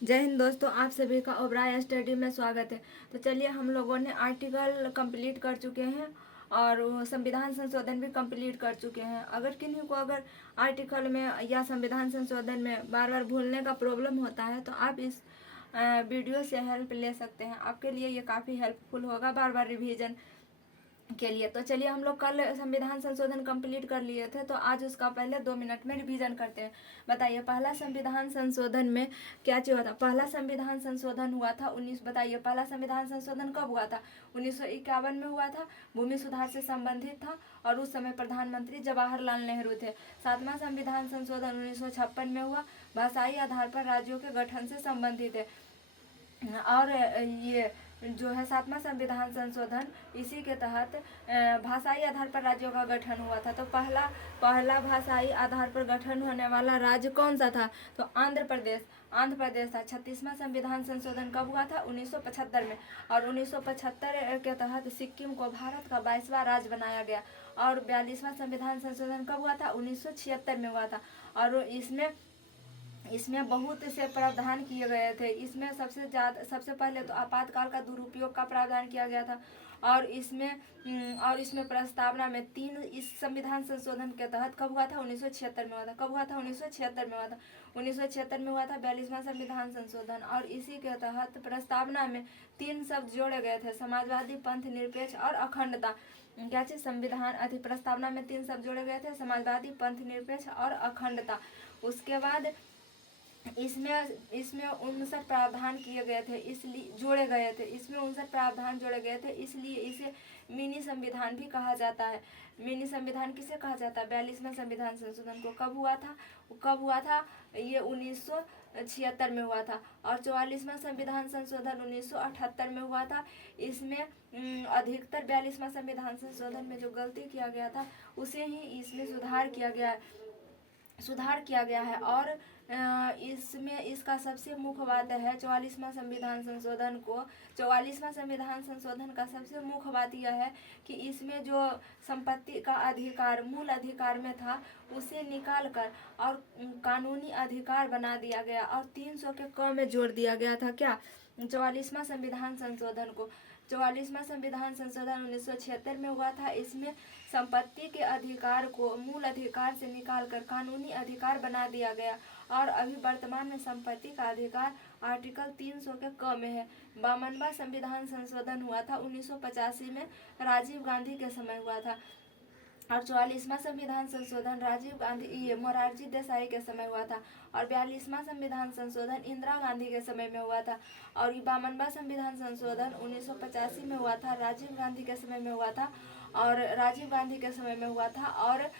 जय हिंद दोस्तों, आप सभी का ओबराय स्टडी में स्वागत है। तो चलिए, हम लोगों ने आर्टिकल कंप्लीट कर चुके हैं और वो संविधान संशोधन भी कंप्लीट कर चुके हैं। अगर किन्हीं को अगर आर्टिकल में या संविधान संशोधन में बार बार भूलने का प्रॉब्लम होता है तो आप इस वीडियो से हेल्प ले सकते हैं। आपके लिए ये काफ़ी हेल्पफुल होगा बार बार रिवीजन के लिए। तो चलिए, हम लोग कल संविधान संशोधन कंप्लीट कर लिए थे, तो आज उसका पहले 2 मिनट में रिवीजन करते हैं। बताइए, पहला संविधान संशोधन में क्या चीज़ हुआ था? पहला संविधान संशोधन हुआ था बताइए, पहला संविधान संशोधन कब हुआ था? 1951 में हुआ था। भूमि सुधार से संबंधित था और उस समय प्रधानमंत्री जवाहरलाल नेहरू थे। सातवां संविधान संशोधन 1956 में हुआ, भाषाई आधार पर राज्यों के गठन से संबंधित है। और ये जो है सातवां संविधान संशोधन, इसी के तहत भाषाई आधार पर राज्यों का गठन हुआ था। तो पहला भाषाई आधार पर गठन होने वाला राज्य कौन सा था? तो आंध्र प्रदेश था। 36वां संविधान संशोधन कब हुआ था? 1975 में। और 1975 के तहत सिक्किम को भारत का 22वां राज्य बनाया गया। और 42वां संविधान संशोधन कब हुआ था? 1976 में हुआ था। और इसमें बहुत से प्रावधान किए गए थे। इसमें सबसे पहले तो आपातकाल का दुरुपयोग का प्रावधान किया गया था। और इसमें प्रस्तावना में इस संविधान संशोधन के तहत कब हुआ था? 1976 में हुआ था। कब हुआ था? 1976 में हुआ था। 1976 में हुआ था 42वां संविधान संशोधन। और इसी के तहत प्रस्तावना में 3 शब्द जोड़े गए थे: समाजवादी, पंथ निरपेक्ष और अखंडता। क्या चीज? संविधान प्रस्तावना में 3 शब्द जोड़े गए थे: समाजवादी, पंथ निरपेक्ष और अखंडता। उसके बाद इसमें 59 प्रावधान किए गए थे, इसलिए जोड़े गए थे। इसमें 59 प्रावधान जोड़े गए थे, इसलिए इसे मिनी संविधान भी कहा जाता है। मिनी संविधान किसे कहा जाता है? 42वां संविधान संशोधन को। कब हुआ था? ये 1976 में हुआ था। और 44वां संविधान संशोधन 1978 में हुआ था। इसमें अधिकतर 42वां संविधान संशोधन में जो गलती किया गया था उसे ही इसमें सुधार किया गया है। और इसमें इसका सबसे मुख्य बात है 44वां संविधान संशोधन का सबसे मुख्य बात यह है कि इसमें जो संपत्ति का अधिकार मूल अधिकार में था उसे निकाल कर और कानूनी अधिकार बना दिया गया और 300 के क में जोड़ दिया गया था। क्या? 44वां संविधान संशोधन को। 44वां संविधान संशोधन 1976 में हुआ था। इसमें संपत्ति के अधिकार को मूल अधिकार से निकालकर कानूनी अधिकार बना दिया गया। और अभी वर्तमान में संपत्ति का अधिकार आर्टिकल 300 के क में है। 52वां संविधान संशोधन हुआ था 1985 में, राजीव गांधी के समय हुआ था। और 44वां संविधान संशोधन राजीव गांधी मोरारजी देसाई के समय हुआ था। और 42वां संविधान संशोधन इंदिरा गांधी के समय में हुआ था। और 52वां संविधान संशोधन 1985 में हुआ था, राजीव गांधी के समय में हुआ था। और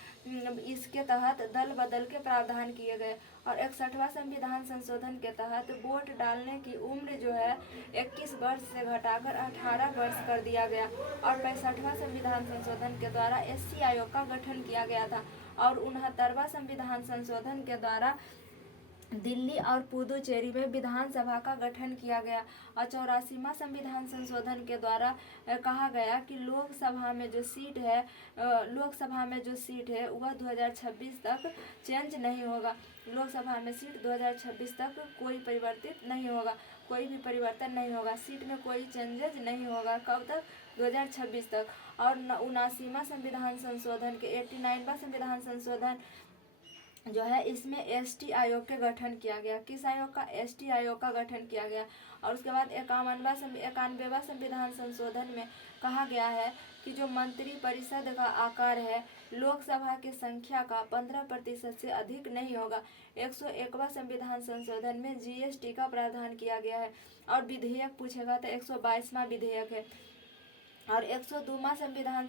इसके तहत दल बदल के प्रावधान किए गए। और 61वां संविधान संशोधन के तहत वोट डालने की उम्र जो है 21 वर्ष से घटाकर 18 वर्ष कर दिया गया। और 65वां संविधान संशोधन के द्वारा SC आयोग का गठन किया गया था। और 69वां संविधान संशोधन के द्वारा दिल्ली और पुदुचेरी में विधानसभा का गठन किया गया। और 84वां संविधान संशोधन के द्वारा कहा गया कि लोकसभा में जो सीट है वह 2026 तक चेंज नहीं होगा। लोकसभा में सीट 2026 तक कोई भी परिवर्तन नहीं होगा। सीट में कोई चेंजेज नहीं होगा। कब तक? 2026 तक। और 79वां संविधान संशोधन के 89वां संविधान संशोधन जो है इसमें ST आयोग के गठन किया गया। किस आयोग का? ST आयोग का गठन किया गया। और उसके बाद 91वां संविधान संशोधन में कहा गया है कि जो मंत्री परिषद का आकार है लोकसभा की संख्या का 15% से अधिक नहीं होगा। 101वां संविधान संशोधन में GST का प्रावधान किया गया है। और विधेयक पूछेगा तो 122वां विधेयक है। और 102वां संविधान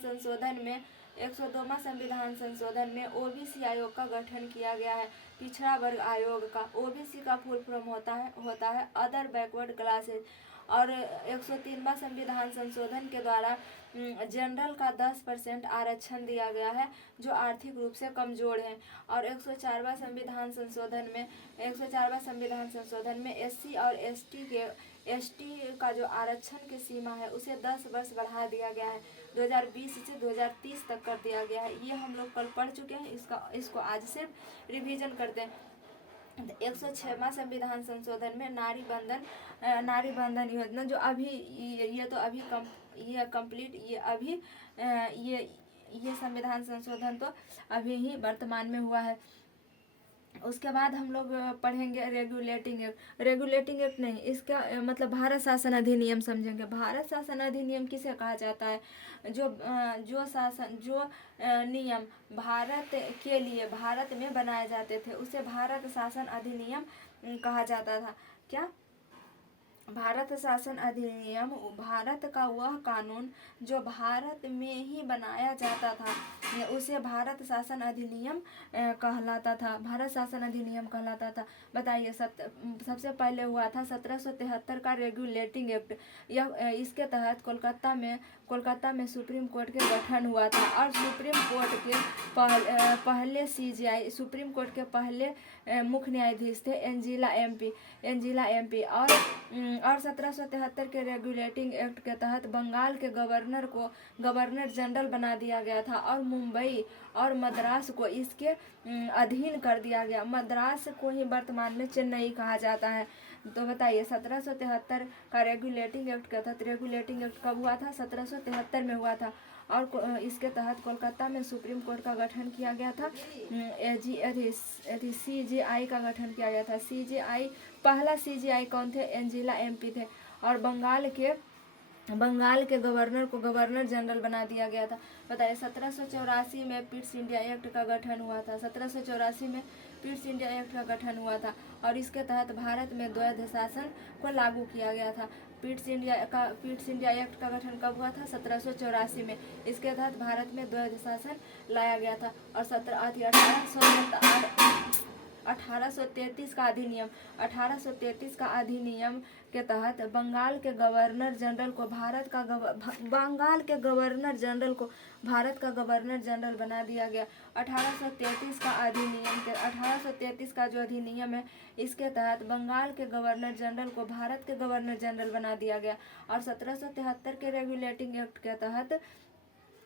संशोधन में OBC आयोग का गठन किया गया है, पिछड़ा वर्ग आयोग का। OBC का फुल फॉर्म होता है अदर बैकवर्ड क्लासेज। और 103वां संविधान संशोधन के द्वारा जनरल का 10% आरक्षण दिया गया है जो आर्थिक रूप से कमजोर हैं। और 104वां संविधान संशोधन में SC और ST का जो आरक्षण की सीमा है उसे 10 वर्ष बढ़ा दिया गया है। 2020 से 2030 तक कर दिया गया है। ये हम लोग कल पढ़ चुके हैं। इसको आज सिर्फ रिवीजन करते हैं। 106वां संविधान संशोधन में नारी बंधन योजना जो अभी ये तो अभी ये कंप्लीट ये अभी ये संविधान संशोधन तो अभी ही वर्तमान में हुआ है। उसके बाद हम लोग पढ़ेंगे रेगुलेटिंग एक्ट नहीं, इसका मतलब भारत शासन अधिनियम समझेंगे। भारत शासन अधिनियम किसे कहा जाता है? जो नियम भारत के लिए भारत में बनाए जाते थे उसे भारत शासन अधिनियम कहा जाता था। क्या? भारत शासन अधिनियम भारत का वह कानून जो भारत में ही बनाया जाता था उसे भारत शासन अधिनियम कहलाता था, भारत शासन अधिनियम कहलाता था। बताइए सबसे पहले हुआ था 1773 का रेगुलेटिंग एक्ट। यह इसके तहत कोलकाता में सुप्रीम कोर्ट के गठन हुआ था और सुप्रीम कोर्ट के पहले CJI सुप्रीम कोर्ट के पहले मुख्य न्यायाधीश थे एंजिला एमपी और 1773 के रेगुलेटिंग एक्ट के तहत बंगाल के गवर्नर को गवर्नर जनरल बना दिया गया था और मुंबई और मद्रास को इसके अधीन कर दिया गया। मद्रास को ही वर्तमान में चेन्नई कहा जाता है। तो बताइए 1773 का रेगुलेटिंग एक्ट के तहत रेगुलेटिंग एक्ट कब हुआ था? 1773 में हुआ था और इसके तहत कोलकाता में सुप्रीम कोर्ट का गठन किया गया था। CJI का गठन किया गया था। पहला CJI कौन थे? एंजिला एमपी थे और बंगाल के गवर्नर को गवर्नर जनरल बना दिया गया था। बताइए 1784 में पिट्स इंडिया एक्ट का गठन हुआ था। 1784 में पिट्स इंडिया एक्ट का गठन हुआ था और इसके तहत भारत में द्वैध शासन को लागू किया गया था। पिट्स इंडिया एक्ट का गठन कब हुआ था? 1784 में। इसके तहत भारत में द्वैध शासन लाया गया था और 1833 का अधिनियम के तहत बंगाल के गवर्नर जनरल को भारत का गवर्नर जनरल बना दिया गया। 1833 का जो अधिनियम है इसके तहत बंगाल के गवर्नर जनरल को भारत के गवर्नर जनरल बना दिया गया और 1773 के रेगुलेटिंग एक्ट के तहत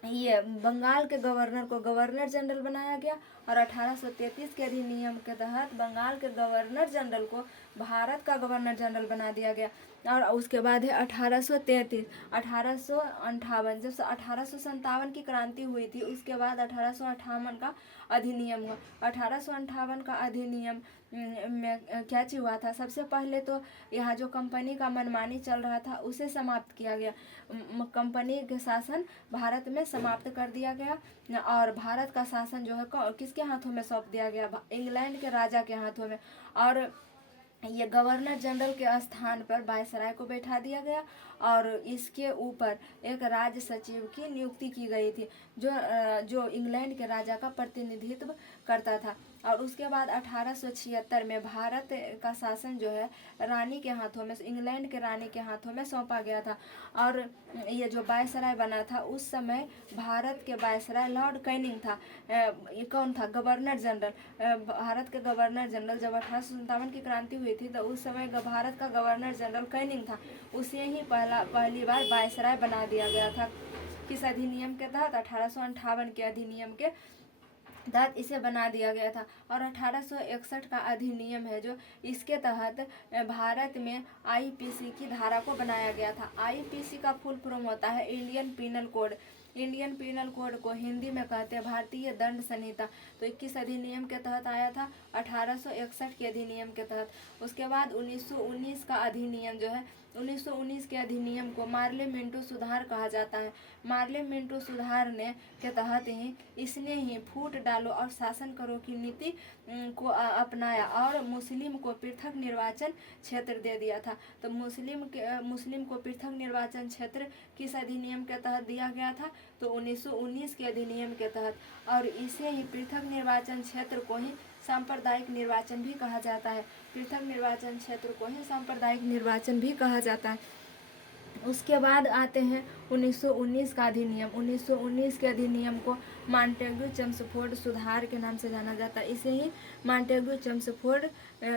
ये बंगाल के गवर्नर को गवर्नर जनरल बनाया गया और 1833 के अधिनियम के तहत बंगाल के गवर्नर जनरल को भारत का गवर्नर जनरल बना दिया गया। और उसके बाद है 1858 जब 1857 की क्रांति हुई थी उसके बाद 1858 का अधिनियम हुआ। 1858 का अधिनियम में क्या चीज हुआ था? सबसे पहले तो यहाँ जो कंपनी का मनमानी चल रहा था उसे समाप्त किया गया। कंपनी के शासन भारत में समाप्त कर दिया गया और भारत का शासन जो है किसके हाथों में सौंप दिया गया? इंग्लैंड के राजा के हाथों में। और ये गवर्नर जनरल के स्थान पर वायसराय को बैठा दिया गया और इसके ऊपर एक राज्य सचिव की नियुक्ति की गई थी जो इंग्लैंड के राजा का प्रतिनिधित्व करता था। और उसके बाद 1876 में भारत का शासन जो है रानी के हाथों में, इंग्लैंड के रानी के हाथों में सौंपा गया था। और ये जो वायसराय बना था उस समय भारत के वायसराय लॉर्ड कैनिंग था। ये कौन था? Governor general. भारत के गवर्नर जनरल जब 1857 की क्रांति हुई थी तो उस समय भारत का गवर्नर जनरल कैनिंग था, उसे ही पहली बार वायसराय बना दिया गया था। किस अधिनियम के तहत? 1858 के अधिनियम के तहत इसे बना दिया गया था। और 1861 का अधिनियम है जो इसके तहत भारत में IPC की धारा को बनाया गया था। IPC का फुल फॉर्म होता है Indian penal code. Indian penal code को हिंदी में कहते हैं भारतीय दंड संहिता। तो 21 अधिनियम के तहत आया था 1861 के अधिनियम के तहत। उसके बाद 1919 का अधिनियम जो है 1919 के अधिनियम को मार्ले मिंटो सुधार कहा जाता है। मार्ले मिंटो सुधार ने के तहत ही इसने ही फूट डालो और शासन करो की नीति को अपनाया और मुस्लिम को पृथक निर्वाचन क्षेत्र दे दिया था। तो मुस्लिम को पृथक निर्वाचन क्षेत्र किस अधिनियम के तहत दिया गया था? तो 1919 के अधिनियम के तहत। और इसे ही पृथक निर्वाचन क्षेत्र को ही सांप्रदायिक निर्वाचन भी कहा जाता है। पृथक निर्वाचन क्षेत्र को ही सांप्रदायिक निर्वाचन भी कहा जाता है। उसके बाद आते हैं 1919 का अधिनियम। 1919 के अधिनियम को मॉन्टेग्यू चम्सफोर्ड सुधार के नाम से जाना जाता है। इसे ही मॉन्टेग्यू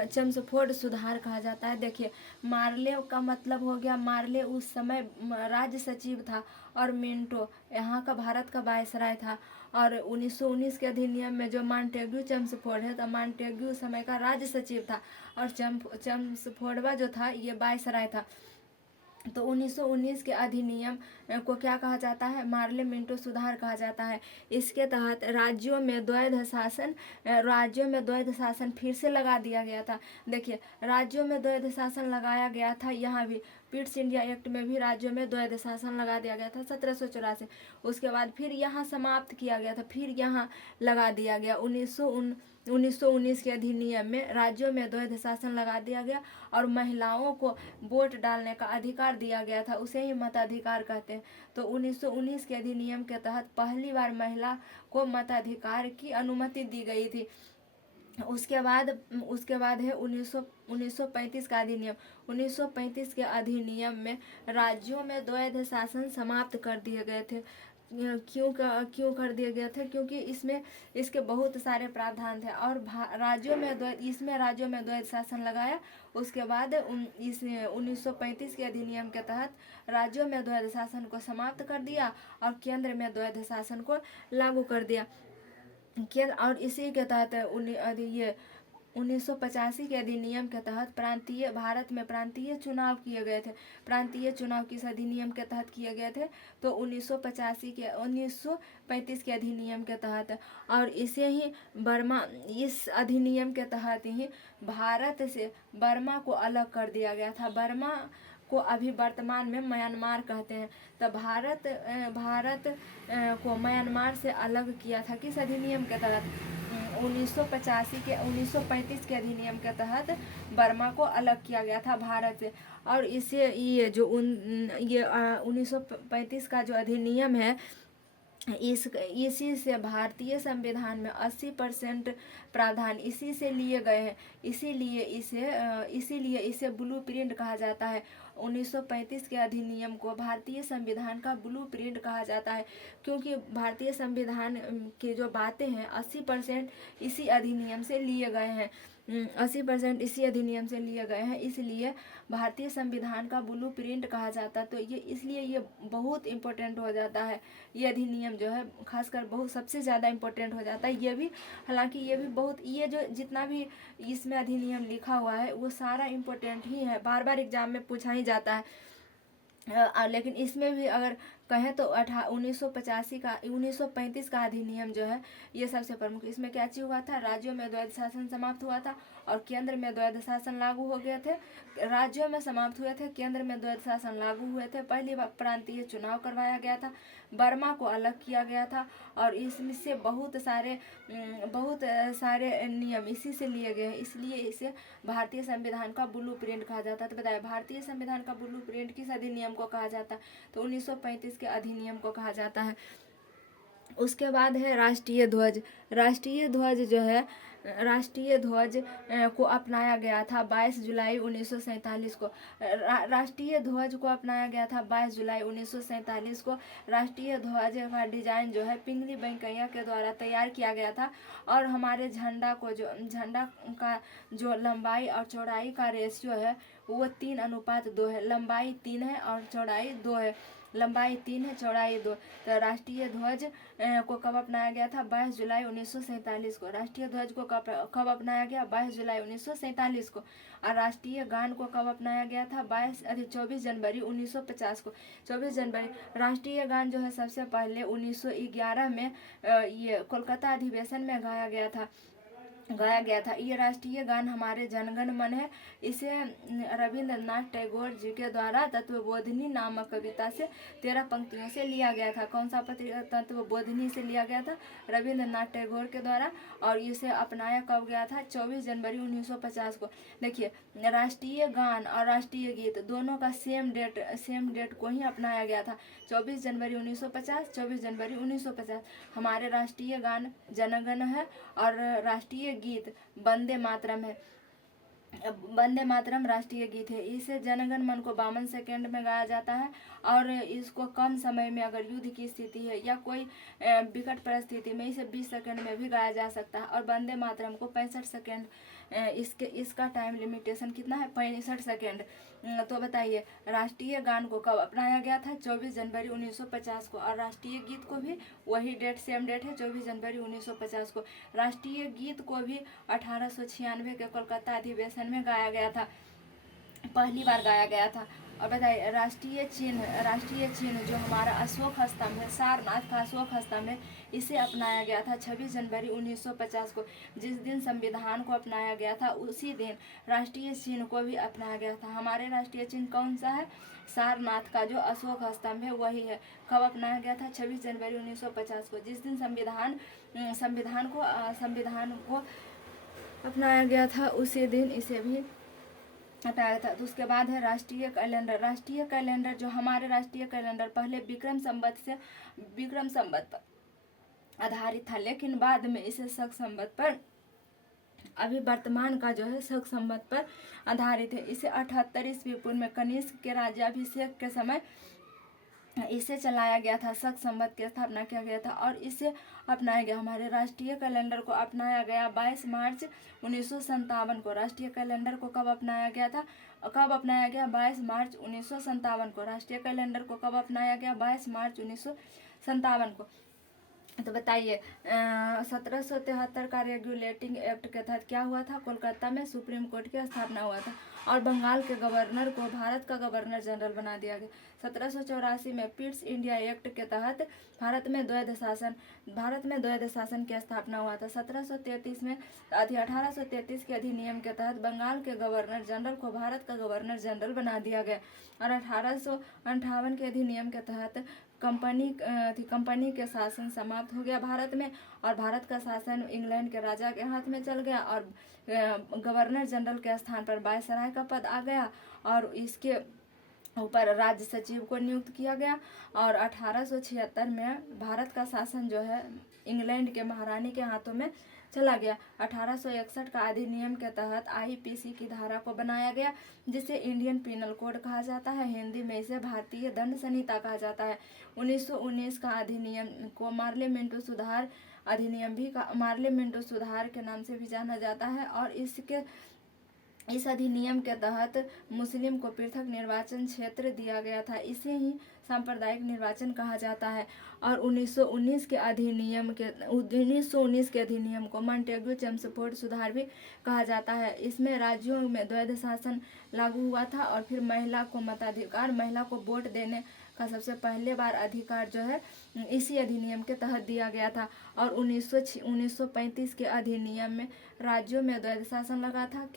चम्सफोर्ड सुधार कहा जाता है। देखिए, मार्ले का मतलब हो गया, मार्ले उस समय राज्य सचिव था और मिंटो यहाँ का भारत का वायसराय था। और 1919 के अधिनियम में जो मॉन्टेग्यू चम्सफोर्ड है, तो मॉन्टेग्यू समय का राज्य सचिव था और चम्सफोर्डवा जो था ये वायसराय था। तो 1919 के अधिनियम को क्या कहा जाता है? मार्ले मिंटो सुधार कहा जाता है। इसके तहत राज्यों में द्वैध शासन फिर से लगा दिया गया था। देखिए, राज्यों में द्वैध शासन लगाया गया था। यहाँ भी पिट्स इंडिया एक्ट में भी राज्यों में द्वैध शासन लगा दिया गया था 1784। उसके बाद फिर यहाँ समाप्त किया गया था, फिर यहाँ लगा दिया गया 1919 के अधिनियम में राज्यों में द्वैध शासन लगा दिया गया और महिलाओं को वोट डालने का अधिकार दिया गया था, उसे ही मताधिकार कहते हैं। तो 1919 के अधिनियम के तहत पहली बार महिला को मताधिकार की अनुमति दी गई थी। उसके बाद है 1935 का अधिनियम। 1935 के अधिनियम में राज्यों में द्वैध शासन समाप्त कर दिए गए थे। क्यों कर दिए गए थे? क्योंकि इसके बहुत सारे प्रावधान थे और राज्यों में द्वैध शासन लगाया। उसके बाद इस 1935 के अधिनियम के तहत राज्यों में द्वैध शासन को समाप्त कर दिया और केंद्र में द्वैध शासन को लागू कर दिया। और इसी के तहत 1985 के अधिनियम के तहत भारत में प्रांतीय चुनाव किए गए थे। प्रांतीय चुनाव किस अधिनियम के तहत किए गए थे? तो 1935 के अधिनियम के तहत। और इस अधिनियम के तहत ही भारत से बर्मा को अलग कर दिया गया था। बर्मा को अभी वर्तमान में म्यांमार कहते हैं। तो भारत को म्यांमार से अलग किया था किस अधिनियम के तहत? 1935 के अधिनियम के तहत बर्मा को अलग किया गया था भारत से। और ये 1935 का जो अधिनियम है, इसी से भारतीय संविधान में 80% प्रावधान इसी से लिए गए हैं। इसीलिए इसे ब्लू प्रिंट कहा जाता है। 1935 के अधिनियम को भारतीय संविधान का ब्लू प्रिंट कहा जाता है, क्योंकि भारतीय संविधान की जो बातें हैं 80% इसी अधिनियम से लिए गए हैं। 80% इसी अधिनियम से लिए गए हैं, इसलिए भारतीय संविधान का ब्लू प्रिंट कहा जाता है। तो ये बहुत इम्पोर्टेंट हो जाता है। ये अधिनियम जो है खासकर बहुत सबसे ज़्यादा इम्पोर्टेंट हो जाता है। हालांकि ये जो जितना भी इसमें अधिनियम लिखा हुआ है वो सारा इम्पोर्टेंट ही है, बार बार एग्जाम में पूछा ही जाता है। लेकिन इसमें भी अगर कहें तो 1935 का अधिनियम जो है ये सबसे प्रमुख। इसमें क्या चीज हुआ था? राज्यों में द्वैध शासन समाप्त हुआ था और केंद्र में द्वैध शासन लागू हो गए थे। राज्यों में समाप्त हुए थे, केंद्र में द्वैध शासन लागू हुए थे। पहली बार प्रांतीय चुनाव करवाया गया था, बर्मा को अलग किया गया था और इसमें से बहुत सारे नियम इसी से लिए गए हैं, इसलिए इसे भारतीय संविधान का ब्लू प्रिंट कहा जाता है। तो बताया भारतीय संविधान का ब्लू प्रिंट किस अधिनियम को कहा जाता है? तो 1935 के अधिनियम को कहा जाता है। उसके बाद है राष्ट्रीय ध्वज। राष्ट्रीय ध्वज को अपनाया गया था 22 जुलाई 1947 को। राष्ट्रीय ध्वज को अपनाया गया था 22 जुलाई 1947 को। राष्ट्रीय ध्वज का डिजाइन जो है पिंगली वेंकैया के द्वारा तैयार किया गया था और हमारे झंडा का जो लंबाई और चौड़ाई का रेशियो है वो 3:2 है। लंबाई 3 है और चौड़ाई 2 है। लंबाई 3 है, चौड़ाई 2। तो राष्ट्रीय ध्वज को कब अपनाया गया था? 22 जुलाई 1947 को। राष्ट्रीय ध्वज को कब अपनाया गया? 22 जुलाई 1947 को। और राष्ट्रीय गान को कब अपनाया गया था? 24 जनवरी 1950 को। 24 जनवरी। राष्ट्रीय गान जो है सबसे पहले 1911 में ये कोलकाता अधिवेशन में गाया गया था। ये राष्ट्रीय गान हमारे जनगण मन है। इसे रविंद्रनाथ टैगोर जी के द्वारा तत्वबोधिनी नामक कविता से 13 पंक्तियों से लिया गया था। कौन सा तत्वबोधिनी से लिया गया था? रविंद्रनाथ टैगोर के द्वारा। और इसे अपनाया कब गया था? 24 जनवरी 1950 को। देखिए, राष्ट्रीय गान और राष्ट्रीय गीत दोनों का सेम डेट को ही अपनाया गया था। 24 जनवरी 1950, 24 जनवरी 1950। हमारे राष्ट्रीय गान जनगण है और राष्ट्रीय गीत वंदे मातरम है। वंदे मातरम राष्ट्रीय गीत है। इसे जनगण मन को 52 सेकेंड में गाया जाता है और इसको कम समय में अगर युद्ध की स्थिति है या कोई विकट परिस्थिति में इसे 20 सेकेंड में भी गाया जा सकता है। और वंदे मातरम को 65 सेकेंड इसका टाइम लिमिटेशन कितना है, 65 सेकेंड। तो बताइए राष्ट्रीय गान को कब अपनाया गया था, 24 जनवरी 1950 को। और राष्ट्रीय गीत को भी वही डेट, सेम डेट है, 24 जनवरी 1950 को। राष्ट्रीय गीत को भी 1896 के कोलकाता अधिवेशन में गाया गया था, पहली बार गाया गया था। और बताइए राष्ट्रीय चिन्ह जो हमारा अशोक स्तंभ है, सारनाथ का अशोक स्तंभ है, इसे अपनाया गया था 26 जनवरी 1950 को। जिस दिन संविधान को अपनाया गया था उसी दिन राष्ट्रीय चिन्ह को भी अपनाया गया था। हमारे राष्ट्रीय चिन्ह कौन सा है, सारनाथ का जो अशोक स्तंभ है वही है। कब अपनाया गया था, 26 जनवरी 1950 को। जिस दिन संविधान को अपनाया गया था उसी दिन इसे भी हटाया था। तो उसके बाद है राष्ट्रीय कैलेंडर। राष्ट्रीय कैलेंडर जो हमारे राष्ट्रीय कैलेंडर पहले विक्रम संवत पर आधारित था, लेकिन बाद में इसे शक संवत पर, अभी वर्तमान का जो है शक संवत पर आधारित है। इसे 78 ईस्वी पूर्व में कनिष्क के राज्याभिषेक के समय इसे चलाया गया था, शक संवत की स्थापना किया गया था और इसे अपनाया गया। हमारे राष्ट्रीय कैलेंडर को अपनाया गया 22 मार्च 1957 को। राष्ट्रीय कैलेंडर को कब अपनाया गया था, 22 मार्च 1957 को। राष्ट्रीय कैलेंडर को कब अपनाया गया, 22 मार्च 1957 को। तो बताइए 1773 का रेगुलेटिंग एक्ट के तहत क्या हुआ था, कोलकाता में सुप्रीम कोर्ट की स्थापना हुआ था और बंगाल के गवर्नर को भारत का गवर्नर जनरल बना दिया गया। 1784 में पिट्स इंडिया एक्ट के तहत भारत में द्वैध शासन की स्थापना हुआ था। 1833 के अधिनियम के तहत बंगाल के गवर्नर जनरल को भारत का गवर्नर जनरल बना दिया गया और 1858 के अधिनियम के तहत कंपनी के शासन समाप्त हो गया भारत में और भारत का शासन इंग्लैंड के राजा के हाथ में चल गया और गवर्नर जनरल के स्थान पर वायसराय का पद आ गया और इसके ऊपर राज्य सचिव को नियुक्त किया गया। और 1876 में भारत का शासन जो है इंग्लैंड के महारानी के हाथों में चला गया। 1861 का अधिनियम के तहत IPC की धारा को बनाया गया जिसे इंडियन पिनल कोड कहा जाता है, हिंदी में इसे भारतीय दंड संहिता कहा जाता है। 1919 का अधिनियम को मार्लियामेंटो सुधार के नाम से भी जाना जाता है और इस अधिनियम के तहत मुस्लिम को पृथक निर्वाचन क्षेत्र दिया गया था, इसे ही सांप्रदायिक निर्वाचन कहा जाता है। और 1919 के अधिनियम को मॉन्टेग्यू चेम्सफोर्ड सुधार भी कहा जाता है। इसमें राज्यों में द्वैध शासन लागू हुआ था और फिर महिला को मताधिकार, महिला को वोट देने का सबसे पहले बार अधिकार जो है इसी अधिनियम के तहत दिया गया था। और 1935 के अधिनियम में राज्यों में द्वैध शासन लगा था,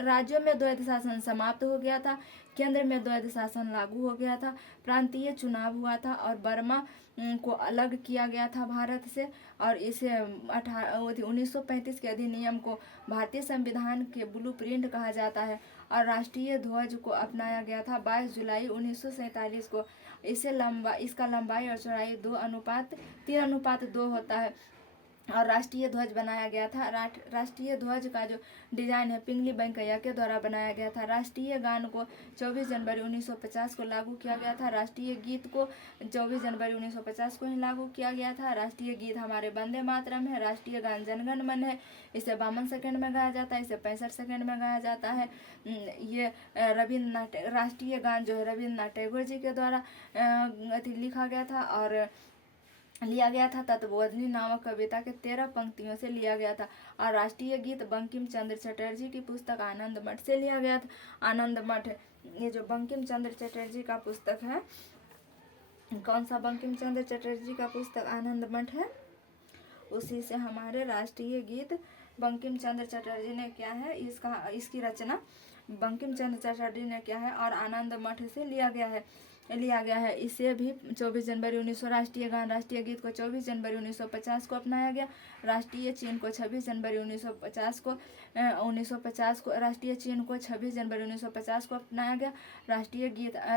राज्यों में द्वैध शासन समाप्त हो गया था, केंद्र में द्वैध शासन लागू हो गया था, प्रांतीय चुनाव हुआ था और बर्मा को अलग किया गया था भारत से। और इसे 1935 के अधिनियम को भारतीय संविधान के ब्लूप्रिंट कहा जाता है। और राष्ट्रीय ध्वज को अपनाया गया था 22 जुलाई 1947 को। इसका लंबाई और चौड़ाई 3:2 होता है और राष्ट्रीय ध्वज बनाया गया था। राष्ट्रीय ध्वज का जो डिजाइन है पिंगली वेंकैया के द्वारा बनाया गया था। राष्ट्रीय गान को 24 जनवरी 1950 को लागू किया गया था। राष्ट्रीय गीत को 24 जनवरी 1950 को ही लागू किया गया था। राष्ट्रीय गीत हमारे वंदे मातरम है। राष्ट्रीय गान जनगण मन है, इसे 52 सेकेंड में गाया जाता है, इसे 65 सेकेंड में गाया जाता है। ये राष्ट्रीय गान जो है रविन्द्रनाथ टैगोर जी के द्वारा लिखा गया था और लिया गया था। तत्वबोधिनी नामक कविता के 13 पंक्तियों से लिया गया था। और राष्ट्रीय गीत बंकिम चंद्र चटर्जी की पुस्तक आनंद मठ से लिया गया था। आनंद मठ, ये जो बंकिम चंद्र चटर्जी का पुस्तक है, कौन सा बंकिम चंद्र चटर्जी का पुस्तक आनंद मठ है, उसी से हमारे राष्ट्रीय गीत बंकिम चंद्र चटर्जी ने क्या है, इसकी रचना बंकिम चंद्र चटर्जी ने क्या है और आनंद मठ से लिया गया है। लिया गया है। इसे भी 24 जनवरी 1900 राष्ट्रीय गान राष्ट्रीय गीत को 24 जनवरी 1950 को अपनाया गया। राष्ट्रीय चिन्ह को 26 जनवरी 1950 को राष्ट्रीय चिन्ह को 26 जनवरी 1950 को अपनाया गया।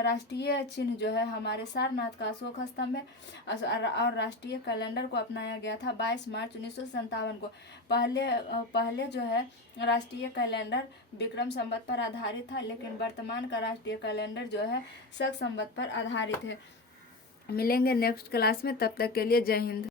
राष्ट्रीय चिन्ह जो है हमारे सारनाथ का अशोक स्तंभ है। और राष्ट्रीय कैलेंडर को अपनाया गया था 22 मार्च 1957 को। पहले जो है राष्ट्रीय कैलेंडर विक्रम संवत पर आधारित था, लेकिन वर्तमान का राष्ट्रीय कैलेंडर जो है शक संवत पर आधारित है। मिलेंगे नेक्स्ट क्लास में, तब तक के लिए जय हिंद।